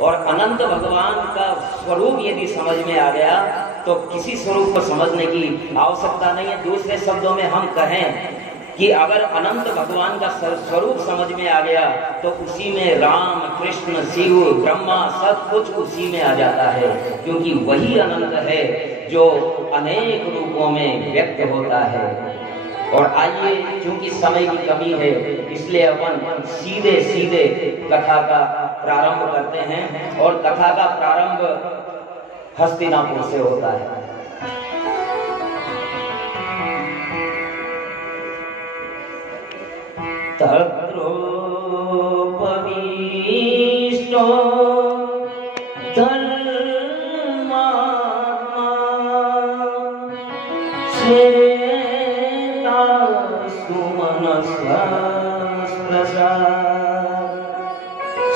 और अनंत भगवान का स्वरूप यदि समझ में आ गया तो किसी स्वरूप को समझने की आवश्यकता नहीं है। दूसरे शब्दों में हम कहें कि अगर अनंत भगवान का स्वरूप समझ में आ गया तो उसी में राम, कृष्ण, शिव, ब्रह्मा सब कुछ उसी में आ जाता है, क्योंकि वही अनंत है जो अनेक रूपों में व्यक्त होता है। और आइए, क्योंकि समय की कमी है इसलिए अपन सीधे सीधे कथा का प्रारंभ करते हैं। और कथा का प्रारंभ हस्तिनापुर से होता है। तत्रोपविष्टो धर्मात्मा श्वेता सुमनसा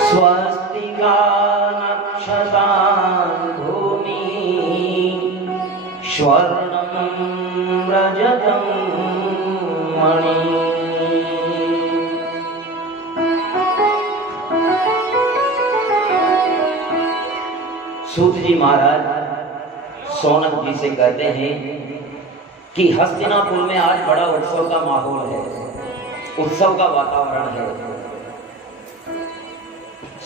स्वस्तिका नक्षतां भूमि स्वर्णं रजतं मणि। सूत जी महाराज सोनक जी से कहते हैं कि हस्तिनापुर में आज बड़ा उत्सव का माहौल है, उत्सव का वातावरण है।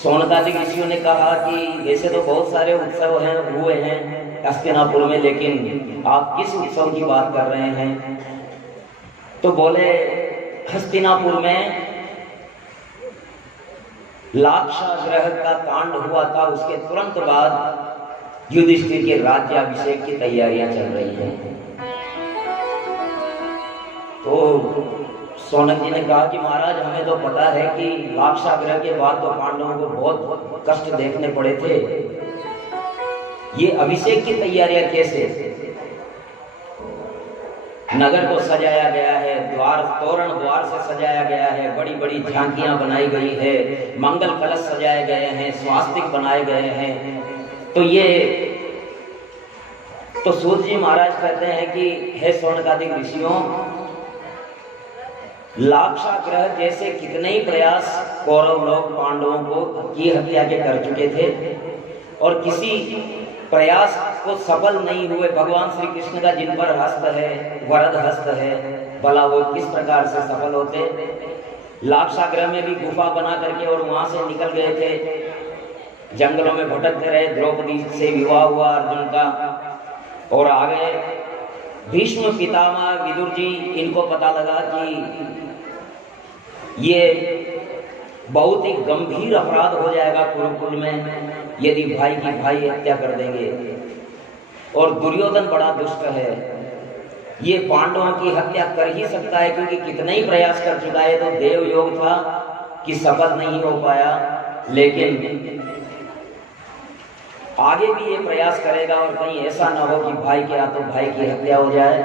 सोनकादिक ऋषियों ने कहा कि वैसे तो बहुत सारे उत्सव हुए हैं हस्तिनापुर में, लेकिन आप किस उत्सव की बात कर रहे हैं? तो बोले हस्तिनापुर में लाक्षागृह का कांड हुआ था, उसके तुरंत बाद युधिष्ठिर के राज्याभिषेक की तैयारियां चल रही हैं। तो सोनक जी ने कहा कि महाराज हमें तो पता है कि लाक्षागृह के बाद तो पांडवों को बहुत कष्ट देखने पड़े थे, ये अभिषेक की तैयारियां कैसे? नगर को सजाया गया है, द्वार तोरण द्वार से सजाया गया है, बड़ी बड़ी झांकियां बनाई गई है, मंगल कलश सजाए गए हैं, स्वास्तिक बनाए गए हैं। तो सूत जी महाराज कहते हैं कि हे सोनकादिक ऋषियों, लाक्षागृह जैसे कितने ही प्रयास कौरव लोग पांडवों को की हत्या के कर चुके थे और किसी प्रयास को सफल नहीं हुए। भगवान श्री कृष्ण का जिन पर हस्त है, वरद हस्त है, भला वो किस प्रकार से सफल होते? लाक्षागृह में भी गुफा बना करके और वहां से निकल गए थे, जंगलों में भटकते रहे। द्रौपदी से विवाह हुआ अर्जुन का और आ गए। भीष्म पितामह विदुर जी, इनको पता लगा कि ये बहुत ही गंभीर अपराध हो जाएगा कुरुकुल में यदि भाई की भाई हत्या कर देंगे, और दुर्योधन बड़ा दुष्ट है, ये पांडवों की हत्या कर ही सकता है क्योंकि कितने ही प्रयास कर चुका है। तो देव योग था कि सफल नहीं हो पाया, लेकिन आगे भी ये प्रयास करेगा और कहीं ऐसा ना हो कि भाई के हाथों भाई की हत्या हो जाए।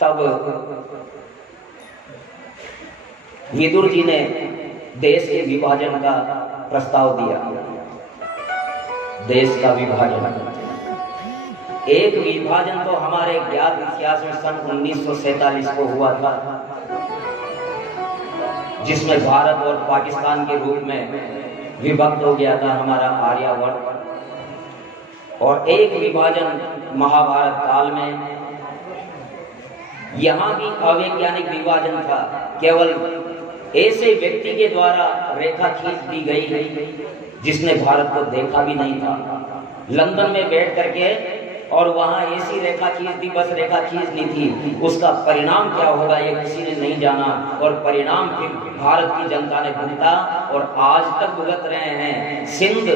तब विदुर जी ने देश के विभाजन का प्रस्ताव दिया। देश का विभाजन, एक विभाजन तो हमारे ज्ञात इतिहास में सन 1947 को हुआ था, जिसमें भारत और पाकिस्तान के रूप में विभक्त हो गया था हमारा आर्यावर्त। और एक विभाजन महाभारत काल में, यहाँ भी अवैज्ञानिक विभाजन था, केवल ऐसे व्यक्ति के द्वारा रेखा खींच दी गई जिसने भारत को देखा भी नहीं था। लंदन में बैठ करके और वहां ऐसी रेखा खींच दी, बस रेखा खींच ली थी। उसका परिणाम क्या होगा ये किसी ने नहीं जाना, और परिणाम फिर भारत की जनता ने भुगता और आज तक भुगत रहे हैं। सिंध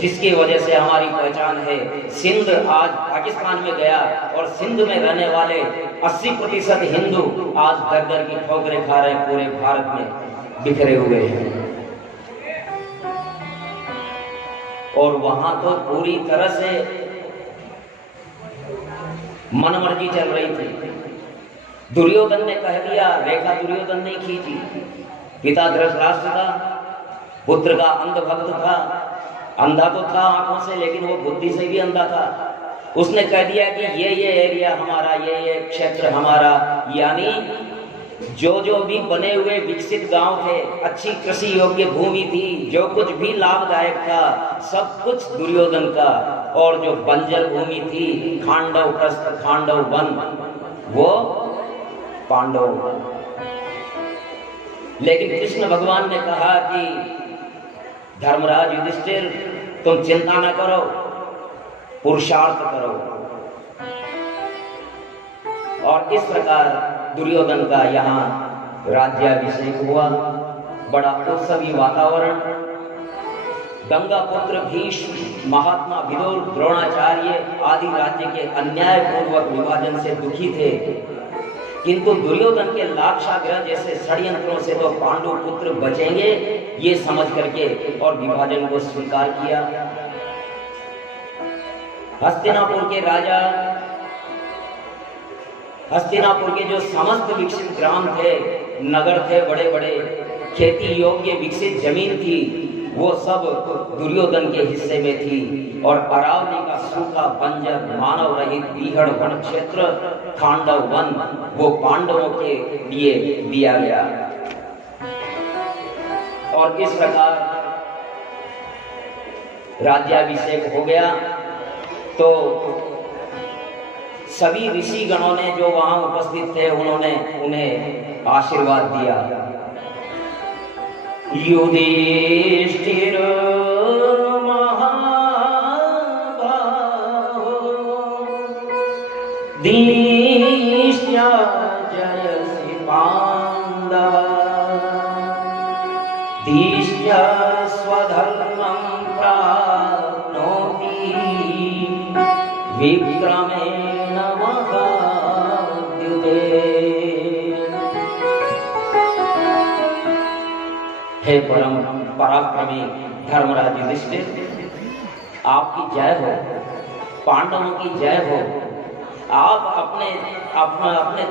जिसकी वजह से हमारी पहचान है, सिंध आज पाकिस्तान में गया और सिंध में रहने वाले 80% हिंदू आज दर दर की ठोकरें खा रहे, पूरे भारत में बिखरे हुए हैं। और वहां तो पूरी तरह से मनमर्जी चल रही थी। दुर्योधन ने कह दिया, रेखा दुर्योधन ने खींची। पिता धृतराष्ट्र था, पुत्र का अंधभक्त था, अंधा तो था आंखों से, लेकिन वो बुद्धि से भी अंधा था। उसने कह दिया कि ये एरिया हमारा, ये क्षेत्र हमारा, यानी जो भी बने हुए विकसित गांव थे, अच्छी कृषि योग्य भूमि थी, जो कुछ भी लाभदायक था, सब कुछ दुर्योधन का। और जो बंजर भूमि थी, खांडव प्रस्थ, खांडव वन, वो पांडव। लेकिन कृष्ण भगवान ने कहा कि धर्मराज युधिष्ठिर, तुम चिंता न करो, पुरुषार्थ करो। और इस प्रकार दुर्योधन का यहाँ राज्याभिषेक हुआ। बड़ा उत्सवी वातावरण। गंगा पुत्र भीष्म, महात्मा विदुर, द्रोणाचार्य आदि राज्य के अन्यायपूर्वक विभाजन से दुखी थे, किंतु दुर्योधन के लाक्षागृह जैसे षड्यंत्रों से तो पांडु पुत्र बचेंगे, ये समझ करके और विभाजन को स्वीकार किया। हस्तिनापुर के राजा, हस्तिनापुर के जो समस्त विकसित ग्राम थे, नगर थे, बड़े बड़े खेती योग्य विकसित जमीन थी, वो सब दुर्योधन के हिस्से में थी। और अरावली का सूखा बंजर मानव रहित बीहड़ वन क्षेत्र खांडव वन, वो पांडवों के लिए दिया गया। और इस प्रकार राज्याभिषेक हो गया। तो सभी ऋषि गणों ने जो वहां उपस्थित थे, उन्होंने उन्हें आशीर्वाद दिया। युधिष्ठिर महाबाहो दीष्या जयसि पांडव, दीष्या स्वधर्मं प्राप्नोति विक्रमेण महाद्युते। हे परम पराक्रमी धर्मराज युधिष्ठिर, आपकी जय हो, पांडवों की जय हो। आप अपने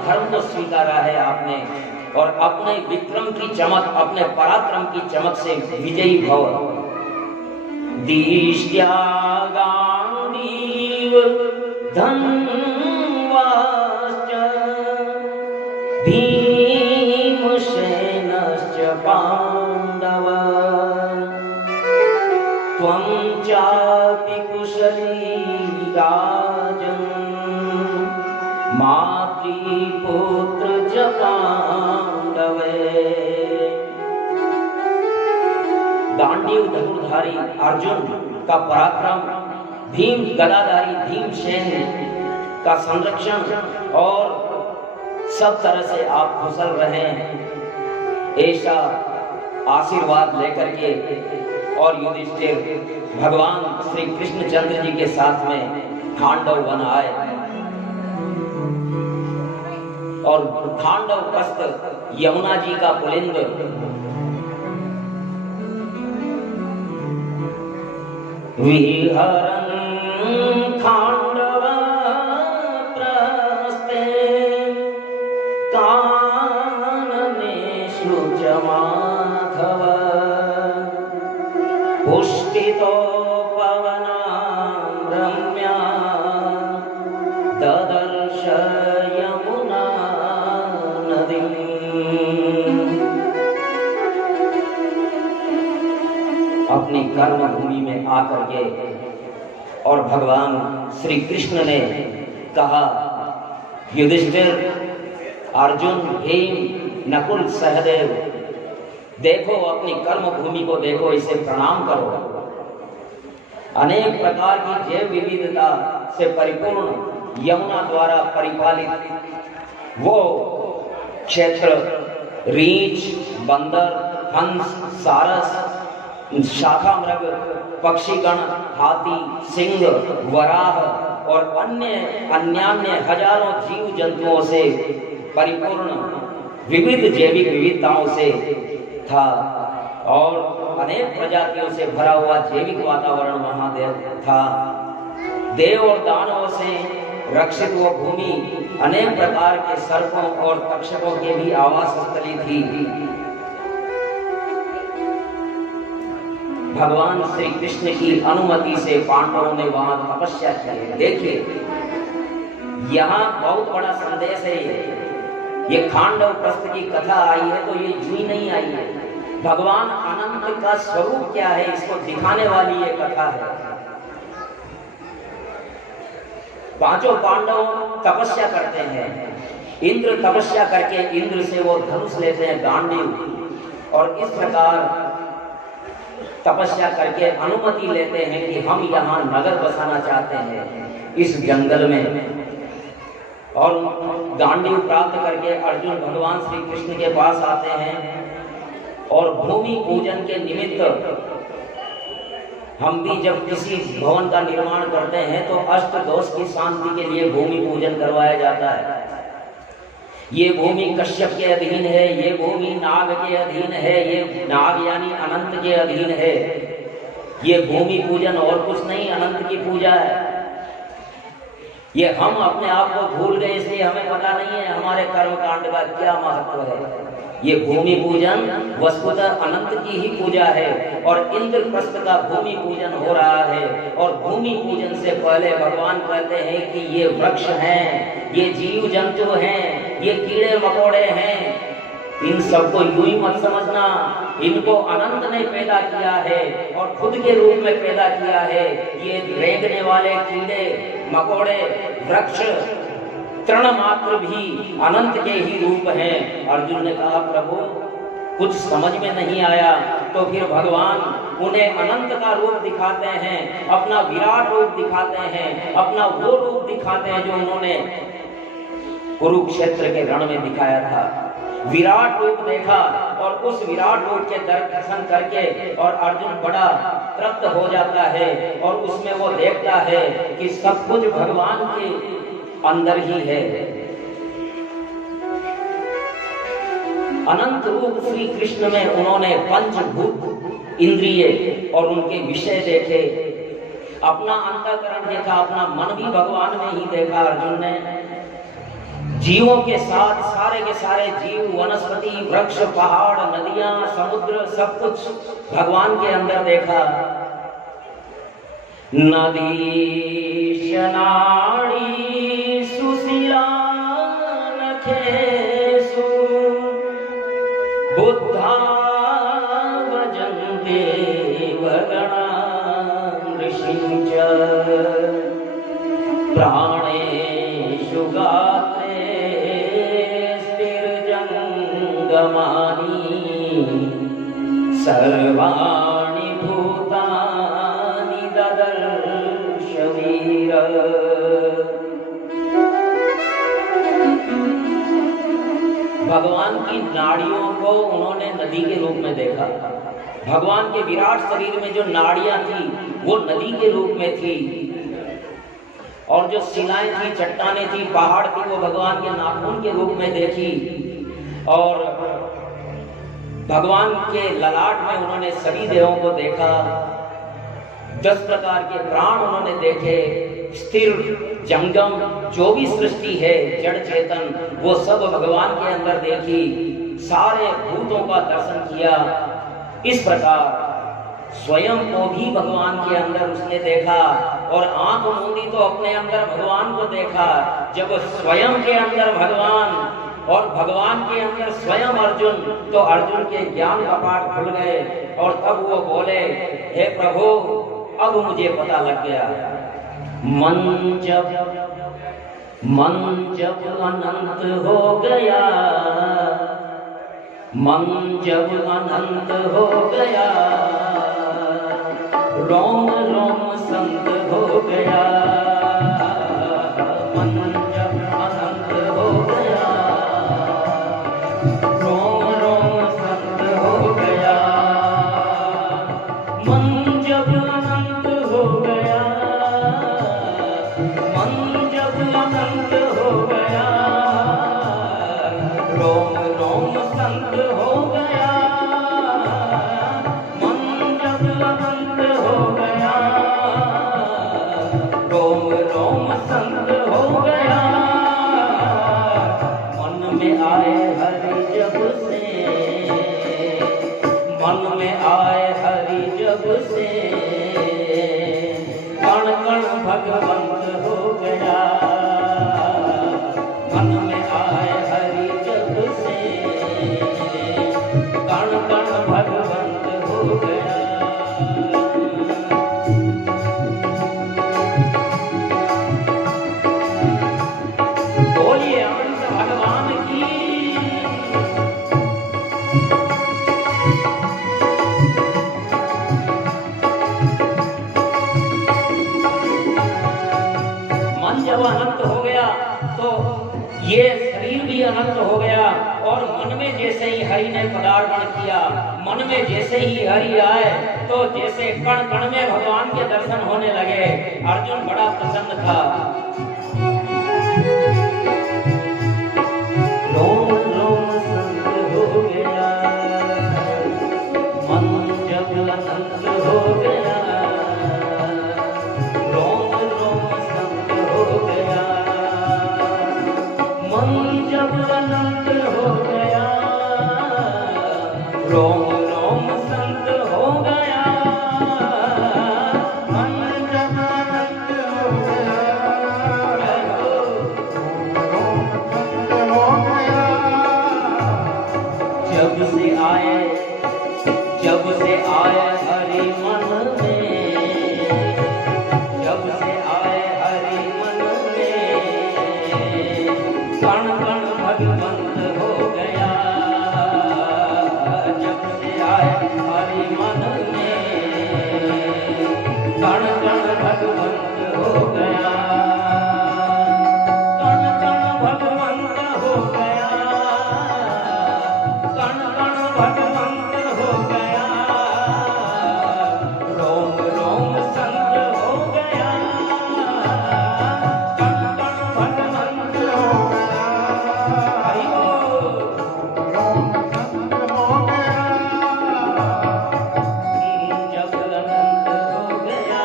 धर्म को स्वीकारा है आपने, और अपने विक्रम की चमक, अपने पराक्रम की चमक से विजयी भव। दीष्या गांडीव धन्वाश्च भीमसेनश्च पांडव, त्वं चापि कुशली राजन् मातृपुत्र च पांडवे। गांडीव धनुर्धारी अर्जुन का पराक्रम, भीम गदाधारी भीमसेन का संरक्षण, और सब तरह से आप कुशल रहें, ऐसा आशीर्वाद लेकर के और युधिष्ठिर भगवान श्री कृष्णचंद्र जी के साथ में खांडव वन आए। और खांडव प्रस्थ यमुना जी का पुलिंद विहरन् खांडव प्रस्थे काननेषु च माधव, पुष्टितो पवनां रम्या ददर्श यमुना नदीम्। अपनी कर्म भूमि में आकर के और भगवान श्री कृष्ण ने कहा, युधिष्ठिर, अर्जुन, भीम, नकुल, सहदेव, देखो अपनी कर्म भूमि को देखो, इसे प्रणाम करो। अनेक प्रकार की जैव विविधता से परिपूर्ण यमुना द्वारा परिपालित वो क्षेत्र रीछ, बंदर, हंस, सारस, शाखा मृग, पक्षीगण, हाथी, सिंह, वराह और अन्य हजारों जीव जंतुओं से परिपूर्ण विविध जैविक विविधताओं से था, और अनेक प्रजातियों से भरा हुआ जैविक वातावरण वहां था। देव और दानवों से रक्षित वो भूमि अनेक प्रकार के सर्पों और तक्षकों के भी आवास स्थली थी। भगवान श्री कृष्ण की अनुमति से पांडवों ने वहां तपस्या की है। देखिए, यहाँ बहुत बड़ा संदेश है ये। ये खांडव प्रस्थ की कथा आई है तो ये यूं ही नहीं आई है। भगवान अनंत का स्वरूप क्या है इसको दिखाने वाली ये कथा है। पांचों पांडव तपस्या करते हैं। इंद्र तपस्या करके इंद्र से वो धनुष लेते हैं गांडीव, और इस प्रकार तपस्या करके अनुमति लेते हैं कि हम यहाँ नगर बसाना चाहते हैं इस जंगल में। और गांडीव प्राप्त करके अर्जुन भगवान श्री कृष्ण के पास आते हैं और भूमि पूजन के निमित्त हम भी जब किसी भवन का निर्माण करते हैं तो अष्ट दोष की शांति के लिए भूमि पूजन करवाया जाता है। ये भूमि कश्यप के अधीन है, ये भूमि नाग के अधीन है, ये नाग यानी अनंत के अधीन है। ये भूमि पूजन और कुछ नहीं, अनंत की पूजा है। ये हम अपने आप को भूल गए इसलिए हमें पता नहीं है हमारे कर्म कांड का क्या महत्व है। ये भूमि पूजन वस्तुतः अनंत की ही पूजा है और इंद्रप्रस्थ का भूमि पूजन हो रहा है। और भूमि पूजन से पहले भगवान कहते हैं कि ये वृक्ष हैं, ये जीव जंतु हैं, ये कीड़े मकोड़े हैं, इन सबको यूं ही मत समझना, इनको अनंत ने पैदा किया है और खुद के रूप में पैदा किया है। ये रेंगने वाले कीड़े मकोड़े वृक्ष तृण मात्र भी अनंत के ही रूप हैं। अर्जुन ने कहा प्रभु कुछ समझ में नहीं आया। तो फिर भगवान उन्हें अनंत का रूप दिखाते हैं, अपना विराट रूप दिखाते हैं, अपना वो रूप दिखाते हैं जो उन्होंने कुरुक्षेत्र के रण में दिखाया था। विराट रूप देखा और उस विराट रूप के दर्शन करके और अर्जुन बड़ा तृप्त हो जाता है और उसमें वो देखता है कि सब कुछ भगवान के अंदर ही है। अनंत रूप श्री कृष्ण में उन्होंने पंचभूत इंद्रिय और उनके विषय देखे, अपना अंतःकरण देखा, अपना मन भी भगवान में ही देखा। अर्जुन ने जीवों के साथ सारे के सारे जीव, वनस्पति, वृक्ष, पहाड़, नदियां, समुद्र सब कुछ भगवान के अंदर देखा। नदी शनाड़ी सुशीला नखेसु बुद्धा वजन्ते वगणा ऋषिंच प्राणेषु गात्रे स्थिरजंगमानि सर्वाणि भूतानि ददर्श वीर। भगवान की नाड़ियों को उन्होंने नदी के रूप में देखा। भगवान के विराट शरीर में जो नाड़ियां थी वो नदी के रूप में थी, और जो शिलाएं थी, चट्टानें थी, पहाड़ थी, वो भगवान के नाखून के रूप में देखी। और भगवान के ललाट में उन्होंने सभी देहों को देखा। 10 प्रकार के प्राण उन्होंने देखे। स्थिर जंगम जो भी सृष्टि है जड़ चेतन वो सब भगवान के अंदर देखी। सारे भूतों का दर्शन किया। इस प्रकार स्वयं को भी भगवान के अंदर उसने देखा और आंख मूंदी तो अपने अंदर भगवान को देखा। जब स्वयं के अंदर भगवान और भगवान के अंदर स्वयं अर्जुन, तो अर्जुन के ज्ञान कपाट खुल गए और तब वो बोले, हे प्रभु अब मुझे पता लग गया। मन जब अनंत हो गया, मन जब अनंत हो गया, रोम रोम संत हो गया। मन जब अनंत हो गया, रोम रोम संत हो गया। मन जब अनंत हो गया, मन जब अनंत हो गया, रोम रोम संत हो गया। मन जब अनंत हो गया, रोम रोम संत हो गया। मन में आए हरि जब से, मन में आए हरि जब से, कण कण भगवंत हो गया। मन में आए हरि जब तो ये शरीर भी अनंत हो गया। और मन में जैसे ही हरि ने पदार्पण किया, मन में जैसे ही हरि आए तो जैसे कण कण में भगवान के दर्शन होने लगे। अर्जुन बड़ा प्रसन्न था। रोम रोम संत हो गया, मन जब अनंत हो गया। रोम रोम संत हो गया, मन जब अनंत हो गया। रोम रोम संत हो गया, मन जब अनंत हो गया। रोम रोम जब से आए हरि मन में, जब से आए हरि मन में, कण कण भगवंत हो गया। जब से आए हरि मन में, कण कण भगवंत हो गया। कण कण भगवंत हो गया, कण कण भगवंत हो गया। रोम रोम संत हो गया, कण कण भगवंत हो गया। हरि बोल। रोम संत हो गया, जब अनंत हो गया।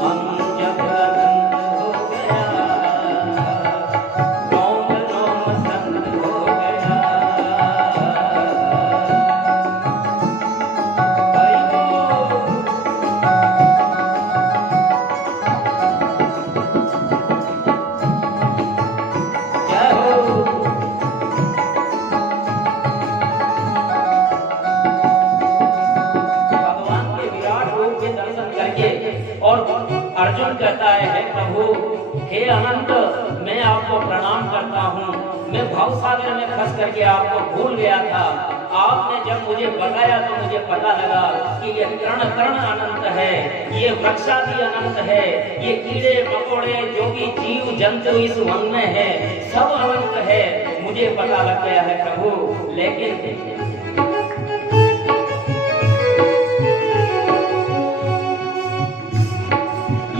मन जब अनंत हो गया। रोम रोम संत हो गया। हरि बोल। जय हो। भगवान के विराट रूप के दर्शन करके और अर्जुन कहता है, हे प्रभु, हे अनंत, मैं आपको प्रणाम करता हूँ। मैं भव सागर में फंस करके आपको भूल गया था। आपने जब मुझे बताया तो मुझे पता लगा कि ये कर्ण कर्ण अनंत है, ये वृक्षादि अनंत है, ये कीड़े मकोड़े जो भी जीव जंतु इस वन में है सब अनंत है। मुझे पता लग गया है प्रभु, लेकिन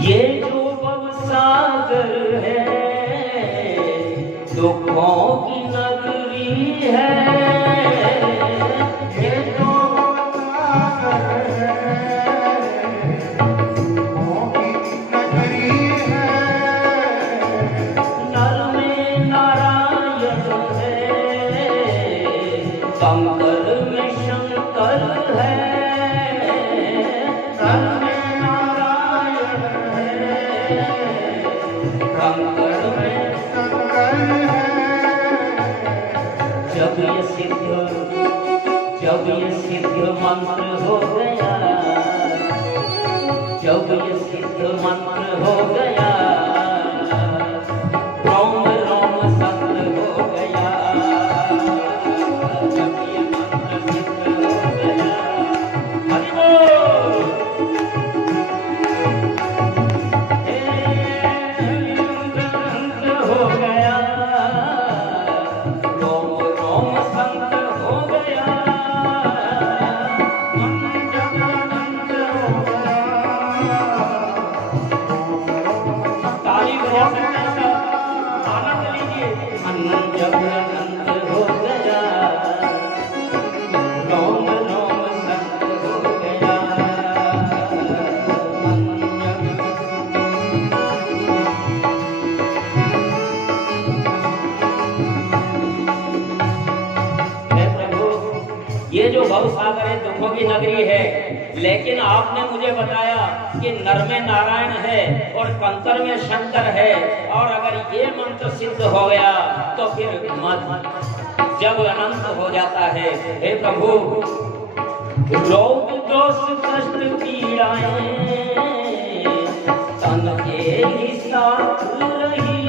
ये जो भव सागर है, दुखों की नगरी है। ये जो भव सागर है, दुखों की नगरी है। नर में नारायण है, शंकर में शंकर है। नर में नारायण है, शंकर में शंकर है। जब ये सिद्ध मंत्र हो गया, जब ये सिद्ध मंत्र हो गया। रोम रोम संत हो गया, जब ये मंत्र सिद्ध हो गया। हरि बोल। संत हो गया, रोम रोम संत हो गया। मन जब अनंत हो गया। ताली बजा सकते हैं, आनंद लीजिए। मन जब अनंत हो गया, रोम रोम संत हो गया। मन जब ये जो भव सागर है, दुखों की नगरी है, लेकिन आपने मुझे बताया कि नर में नारायण है और कंकर में शंकर है। और अगर ये मंत्र सिद्ध हो गया तो फिर मत जब अनंत हो जाता है। हे प्रभु, रोग दोष कष्ट पीड़ाएं तन के ही साथ रही।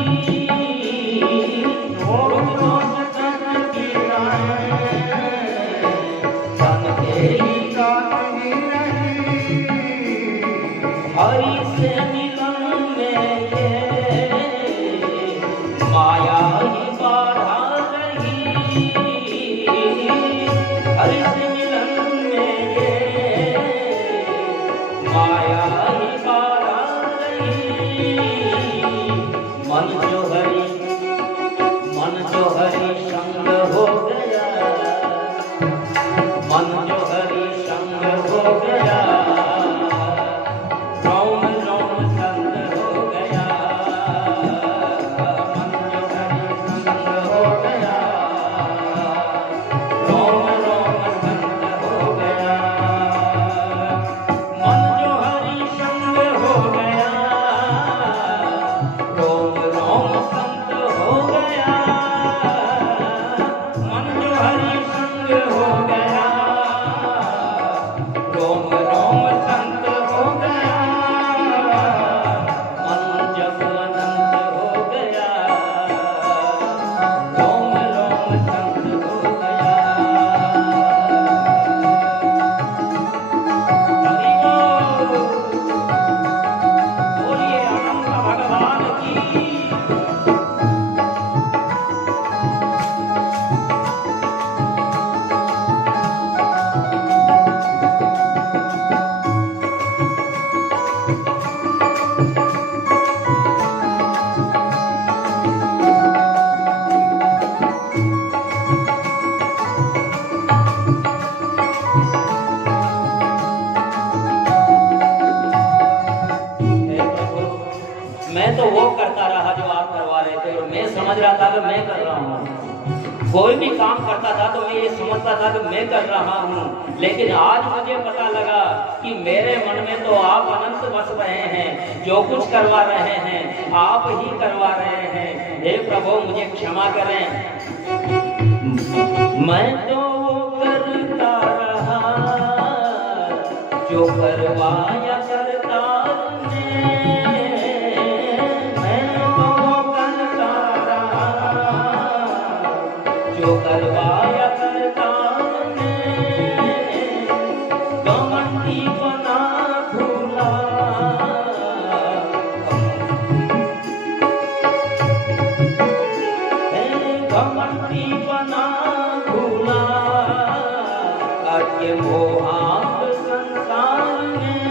रोग दोष कष्ट पीड़ाएं तन के ही साथ ही रही। हरि से मिलन में ये माया ही बारा रही। मन जो हरि संग हो गया, मन जो हरि संग हो गया, रोम रोम संग हो गया। मन जो हरि संग हो गया, रोम रोम संग हो गया। मन जो हरि संग हो गया, रोम रोम संग हो गया। मन जो हरि संग हो गया, रोम रोम संग हो गया। मन जब अनंत हो गया, रोम रोम संग हो गया। हरि बोल, बोलिए अनंत भगवान की। हे प्रभु, मैं तो वो करता रहा जो आप करवा रहे थे, और मैं समझ रहा था कि मैं कर रहा हूँ। कोई भी काम करता था तो मैं ये समझता था कि मैं कर रहा हूँ, लेकिन आज मुझे पता लगा कि मेरे मन में तो आप अनंत बस रहे हैं। जो कुछ करवा रहे हैं आप ही करवा रहे हैं। हे प्रभु, मुझे क्षमा करें। मैं तो वो करता रहा जो करवाया करतार ने। मैं तो वो करता रहा जो करवाया करतार ने। घमंडी बना भूला, घमंडी बना भूला, के मोहांग संसार में।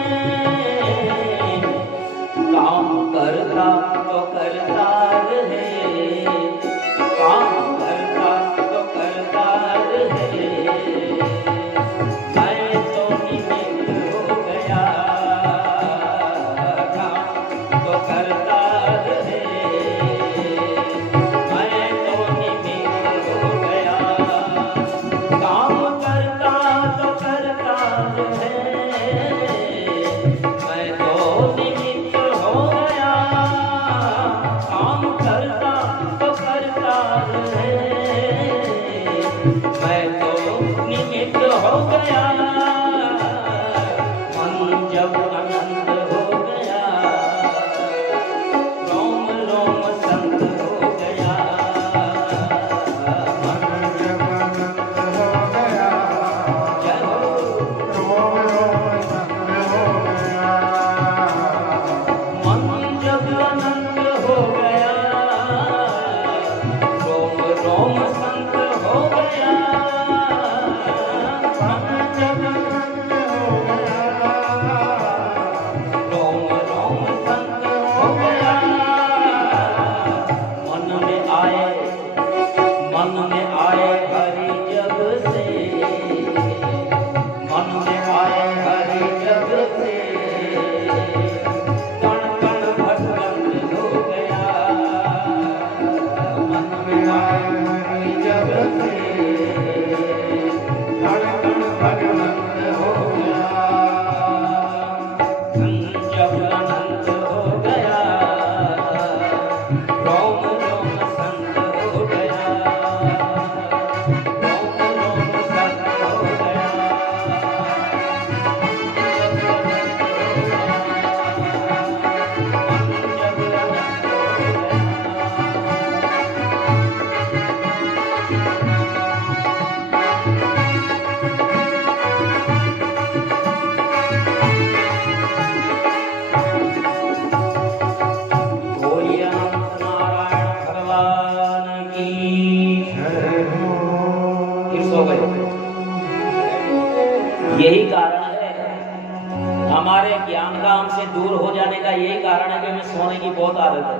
हमारे ज्ञान का हमसे दूर हो जाने का यही कारण है कि हमें सोने की बहुत आदत है।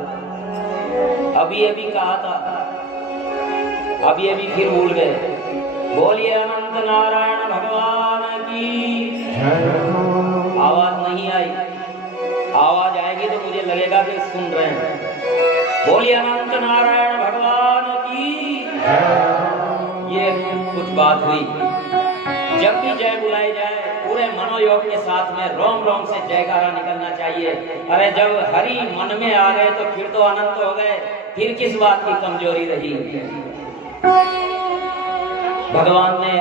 अभी कहा था, अभी फिर भूल गए। बोलिए अनंत नारायण भगवान की। आवाज नहीं आई, आवाज आएगी तो मुझे लगेगा कि सुन रहे हैं। बोलिए अनंत नारायण भगवान की। ये कुछ बात हुई। जब भी जय बुलाई जाए पूरे मनोयोग के साथ में रोम रोम से जयकारा निकलना चाहिए। अरे जब हरि मन में आ गए तो फिर तो अनंत हो गए, फिर किस बात की कमजोरी रही। भगवान ने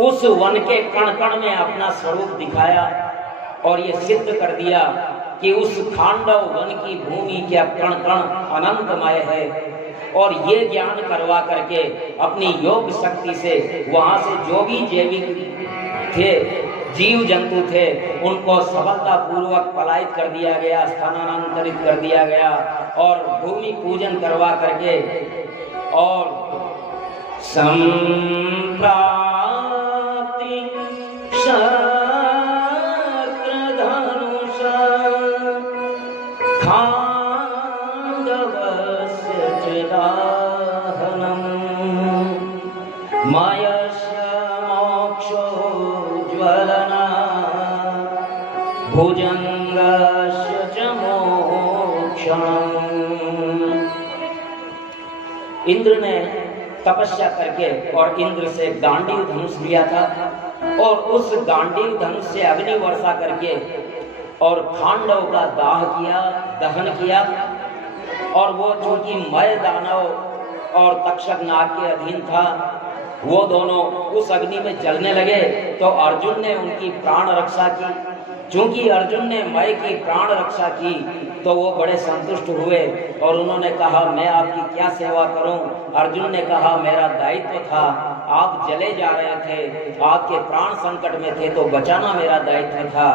उस वन के कण कण में अपना स्वरूप दिखाया और ये सिद्ध कर दिया कि उस खांडव वन की भूमि के कण कण अनंतमय है। और ये ज्ञान करवा करके अपनी योग शक्ति से वहां से जो भी जैविक थे, जीव जंतु थे, उनको सफलता पूर्वक पलायित कर दिया गया, स्थानांतरित कर दिया गया और भूमि पूजन करवा करके और संप्राप्ति मायस्य मोक्षोज्ज्वलना भुजंगस्य च मोक्षम्। इंद्र ने तपस्या करके और इंद्र से गांडीव धनुष लिया था और उस गांडीव धनुष से अग्नि वर्षा करके और खांडव का दाह किया, दहन किया। और वो चूंकि मय दानव और तक्षक नाग के अधीन था, वो दोनों उस अग्नि में जलने लगे तो अर्जुन ने उनकी प्राण रक्षा की। चूंकि अर्जुन ने मय की प्राण रक्षा की तो वो बड़े संतुष्ट हुए और उन्होंने कहा मैं आपकी क्या सेवा करूं। अर्जुन ने कहा मेरा दायित्व था, आप जले जा रहे थे, आपके प्राण संकट में थे तो बचाना मेरा दायित्व था।